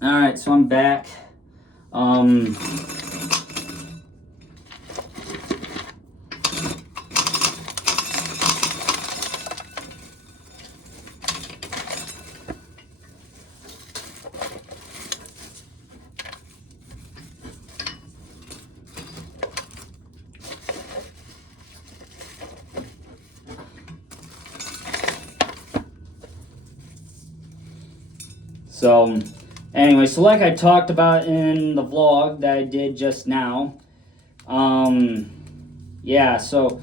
Alright, so I'm back. So, anyway, so like I talked about in the vlog that I did just now, yeah, so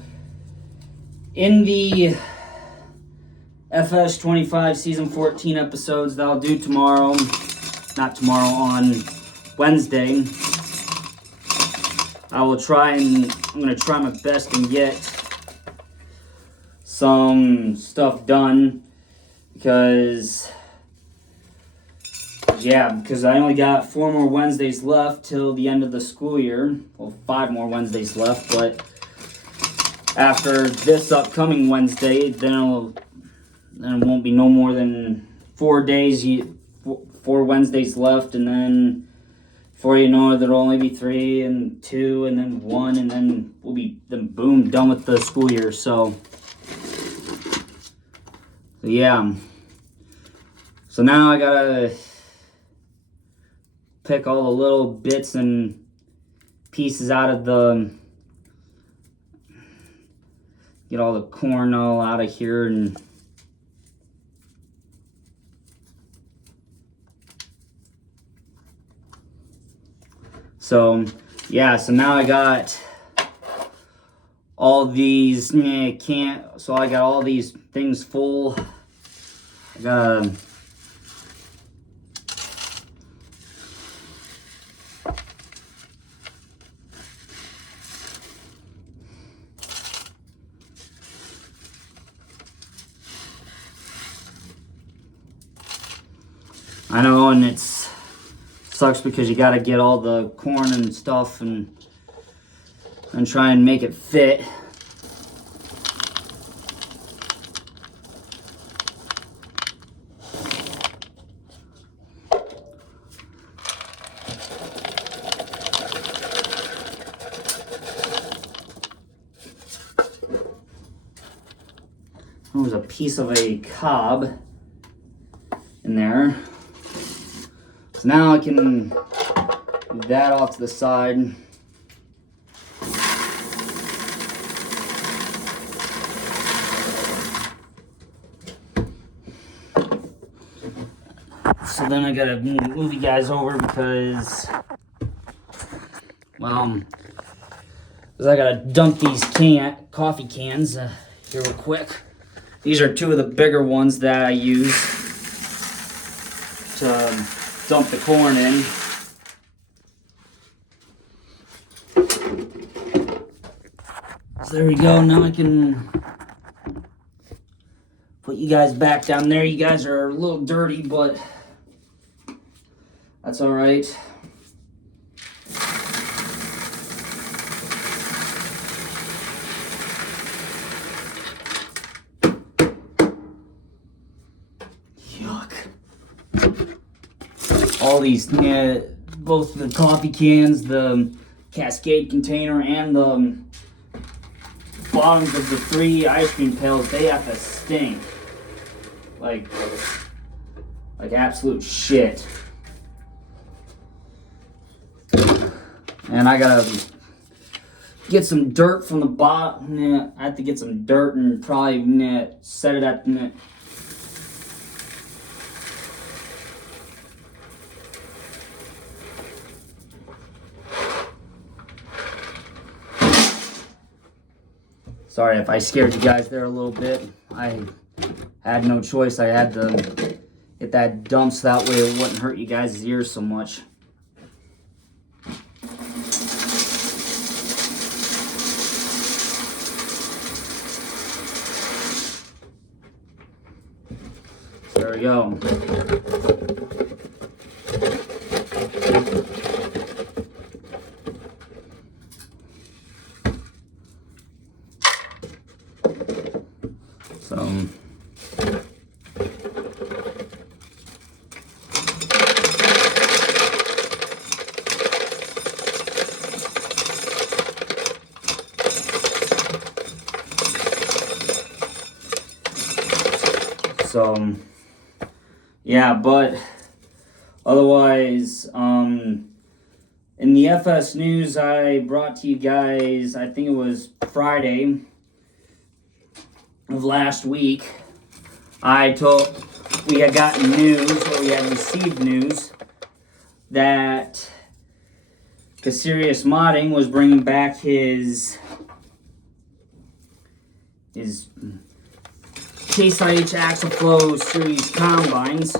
in the FS25 season 14 episodes that I'll do tomorrow, not tomorrow, on Wednesday, I'm going to try my best and get some stuff done, because I only got 4 more Wednesdays left till the end of the school year. Well, 5 more Wednesdays left, but after this upcoming Wednesday, then it won't be no more than 4 Wednesdays left, and then before you know it, there'll only be 3 and 2 and then 1, and then we'll be boom, done with the school year. So yeah. So now I gotta pick all the little bits and pieces out of get all the corn all out of here, and so yeah, so now I got all these, so I got all these things full. I got I know, and it sucks because you got to get all the corn and stuff and try and make it fit. There was a piece of a cob in there. So now I can move that off to the side. So then I gotta move you guys over because, well, I gotta dump these coffee cans here real quick. These are 2 of the bigger ones that I use to dump the corn in. So there we go. Now I can put you guys back down there. You guys are a little dirty, but that's all right. Yuck. All these, both the coffee cans, the Cascade container, and the bottoms of the 3 ice cream pails, they have to stink. Like absolute shit. And I gotta get some dirt from the bottom. I have to get some dirt and probably set it at the Sorry if I scared you guys there a little bit. I had no choice. I had to get that dumped so that way it wouldn't hurt you guys' ears so much. So there we go. So So, yeah, but otherwise, in the FS News, I brought to you guys, I think it was Friday of last week, we had gotten news, or we had received news, that Serious Modding was bringing back his Case IH Axle-Flow Series Combines,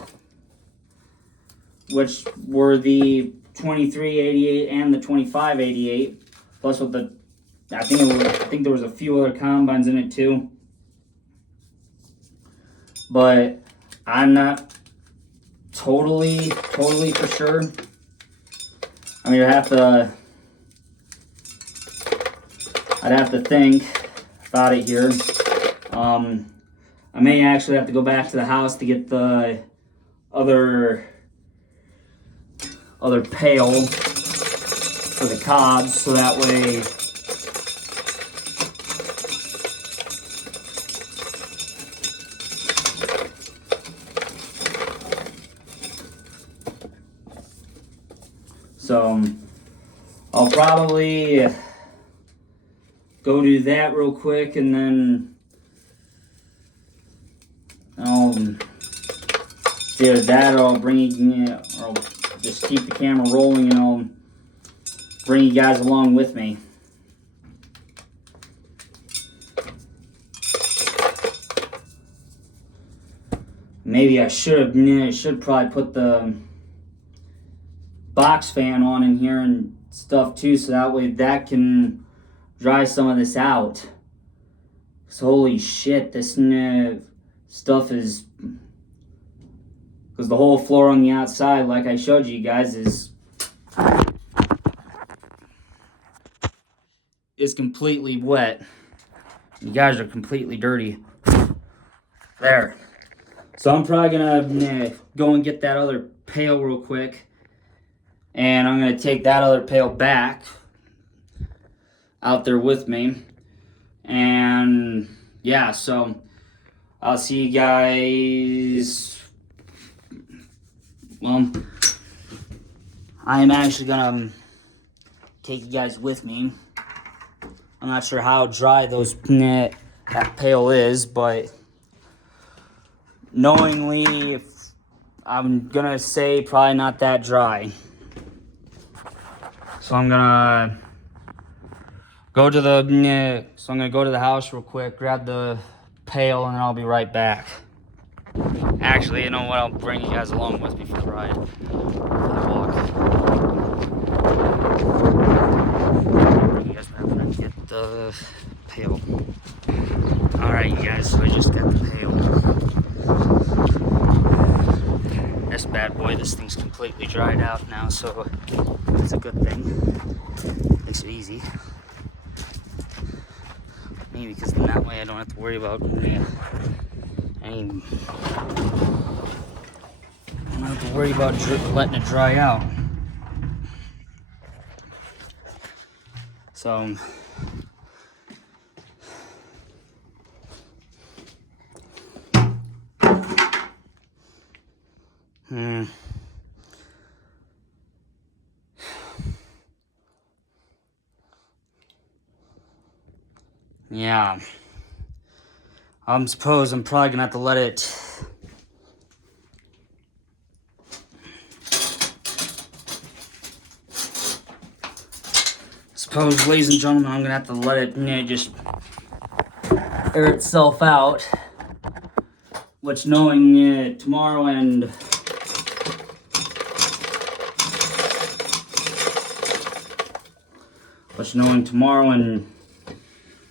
which were the 2388 and the 2588, plus with the, I think there was a few other combines in it too. But I'm not totally for sure. I mean, I'd have to think about it here. I may actually have to go back to the house to get the other pail for the cobs, so that way I'll probably go do that real quick, and then either that, or I'll bring you, or I'll just keep the camera rolling, and I'll bring you guys along with me. Maybe I should probably put the box fan on in here and stuff too, so that way that can dry some of this out. So holy shit, this stuff is, because the whole floor on the outside, like I showed you guys, is completely wet. You guys are completely dirty. There. So I'm probably gonna go and get that other pail real quick, and I'm gonna take that other pail back out there with me, and yeah, so I'll see you guys. Well, I am actually gonna take you guys with me. I'm not sure how dry that pail is, but knowingly, I'm gonna say probably not that dry. So I'm gonna go to the house real quick, grab the pail, and then I'll be right back. Actually, you know what? I'll bring you guys along with me for the ride, for the walk. You guys better get the pail. All right, you guys. So I just got the pail. This bad boy, this thing's completely dried out now, so it's a good thing. Makes it easy. Maybe because then that way I don't have to worry about letting it dry out. So yeah, suppose I'm probably gonna have to let it ladies and gentlemen, I'm gonna have to let it just air itself out, which knowing tomorrow and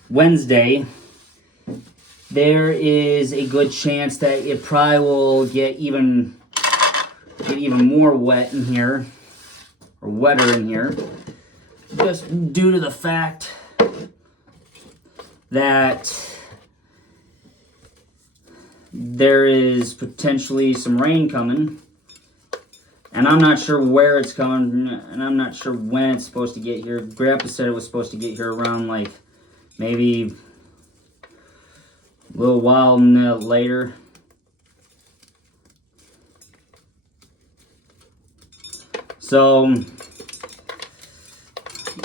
Wednesday, there is a good chance that it probably will get even more wet in here, or wetter in here, just due to the fact that there is potentially some rain coming, and I'm not sure where it's coming, and I'm not sure when it's supposed to get here. Grandpa said it was supposed to get here around like maybe a little while later, So,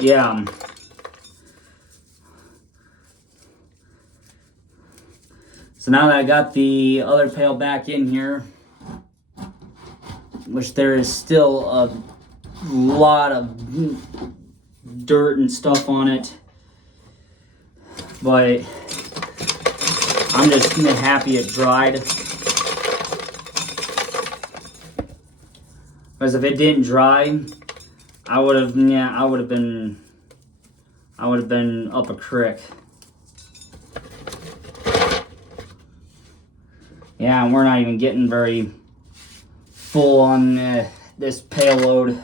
yeah. So now that I got the other pail back in here, which there is still a lot of dirt and stuff on it, but I'm just happy it dried. Because if it didn't dry, I would have been up a creek. Yeah, and we're not even getting very full on this payload.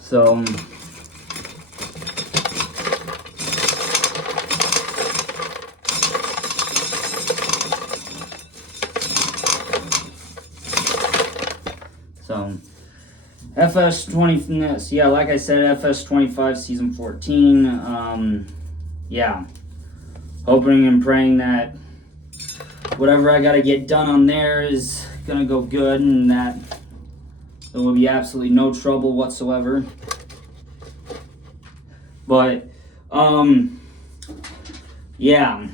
So FS20, yeah, like I said, FS25 season 14. Yeah, hoping and praying that whatever I gotta get done on there is gonna go good, and that there will be absolutely no trouble whatsoever. But yeah.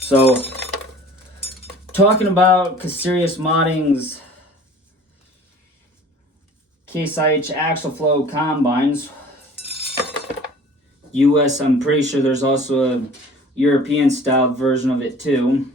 So, talking about Serious Modding's Case IH Axle Flow combines, US, I'm pretty sure there's also a European style version of it too.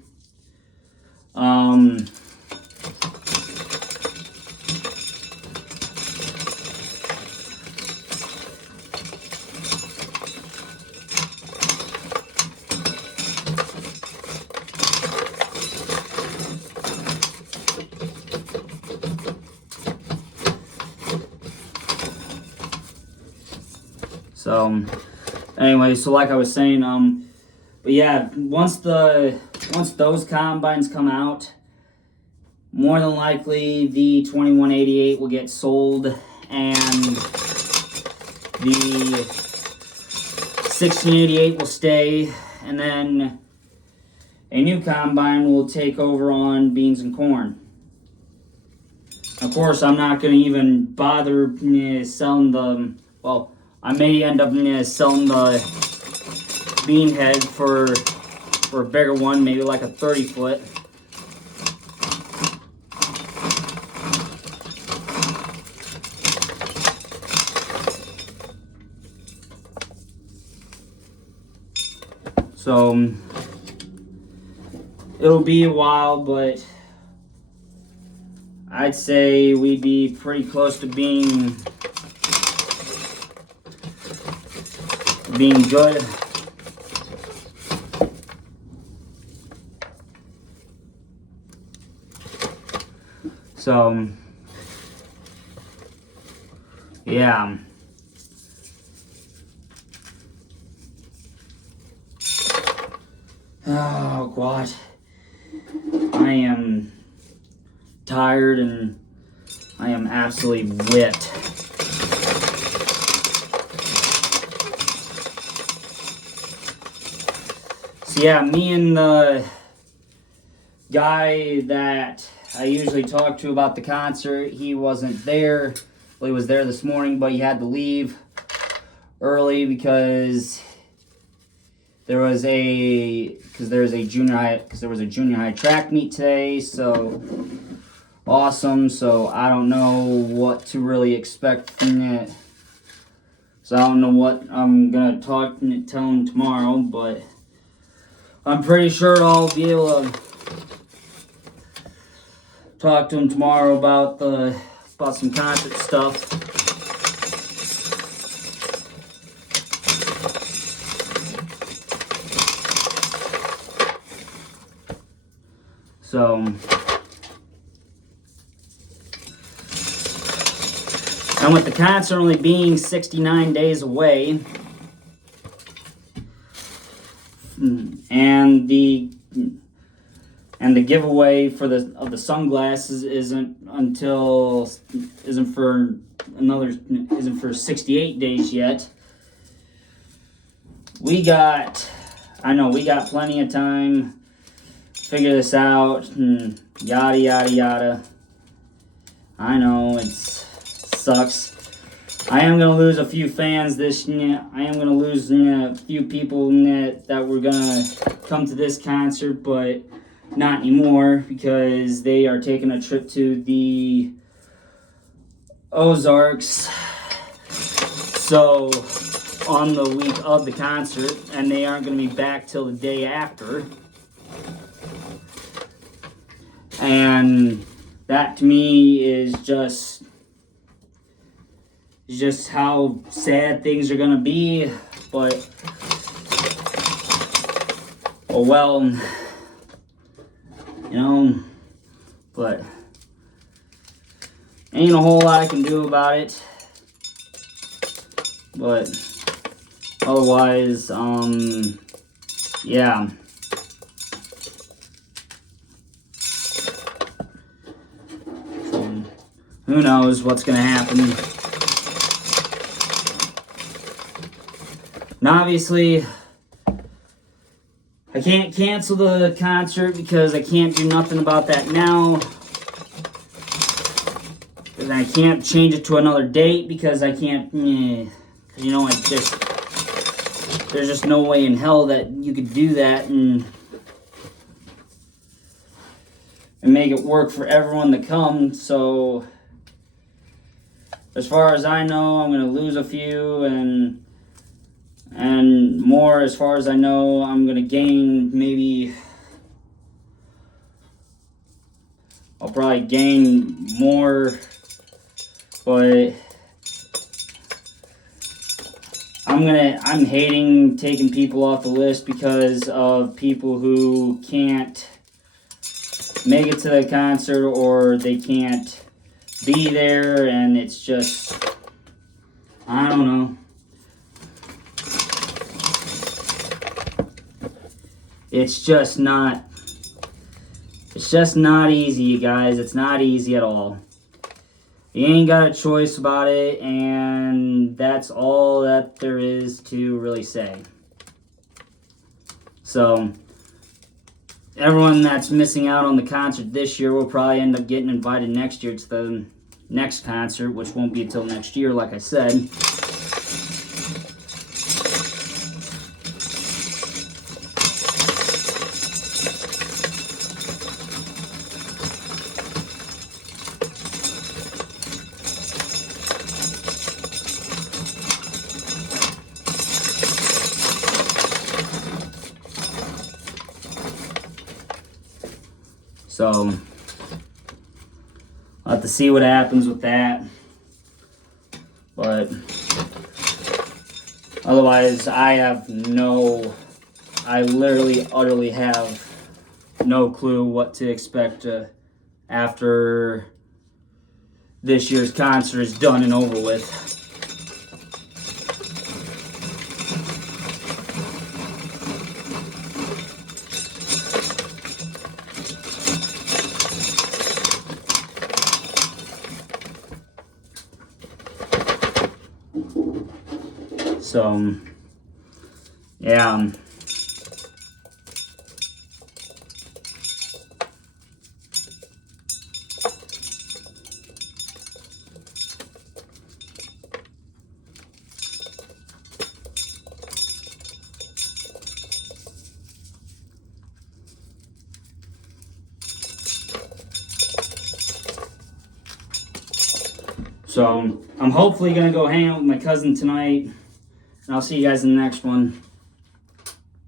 So, anyway, so like I was saying, but yeah, once those combines come out, more than likely the 2188 will get sold, and the 1688 will stay, and then a new combine will take over on beans and corn. Of course, I'm not going to even bother selling the, well, I may end up selling the bean head for a bigger one, maybe like a 30-foot. So it'll be a while, but I'd say we'd be pretty close to being good. So yeah. Oh God, I am tired and I am absolutely whipped. So yeah, me and the guy that I usually talk to about the concert, he wasn't there. Well, he was there this morning, but he had to leave early because there was a junior high track meet today. So awesome. So I don't know what to really expect from it. So I don't know what I'm gonna tell him tomorrow, but I'm pretty sure I'll be able to talk to him tomorrow about some concert stuff. So, and with the concert only being 69 days away, and the giveaway for the sunglasses isn't for 68 days yet. we got plenty of time to figure this out, and yada, yada, yada. I know, it sucks. I am going to lose a few fans this year. I am going to lose a few people that were going to come to this concert, but not anymore because they are taking a trip to the Ozarks. So, on the week of the concert, and they aren't going to be back till the day after. And that to me is just how sad things are gonna be, but oh well, you know, but ain't a whole lot I can do about it, but otherwise, yeah. So, who knows what's gonna happen. And obviously, I can't cancel the concert because I can't do nothing about that now. And I can't change it to another date because I can't, because you know, there's just no way in hell that you could do that and make it work for everyone to come. So, as far as I know, I'm going to lose a few, and more, as far as I know, I'm going to gain maybe, I'll probably gain more, but I'm hating taking people off the list because of people who can't make it to the concert or they can't be there, and it's just, I don't know. It's just not easy, you guys. It's not easy at all. You ain't got a choice about it, and that's all that there is to really say. So, everyone that's missing out on the concert this year will probably end up getting invited next year to the next concert, which won't be until next year, like I said. So, I'll have to see what happens with that. But, otherwise, I literally, utterly have no clue what to expect after this year's concert is done and over with. So, yeah. So, I'm hopefully going to go hang out with my cousin tonight. And I'll see you guys in the next one.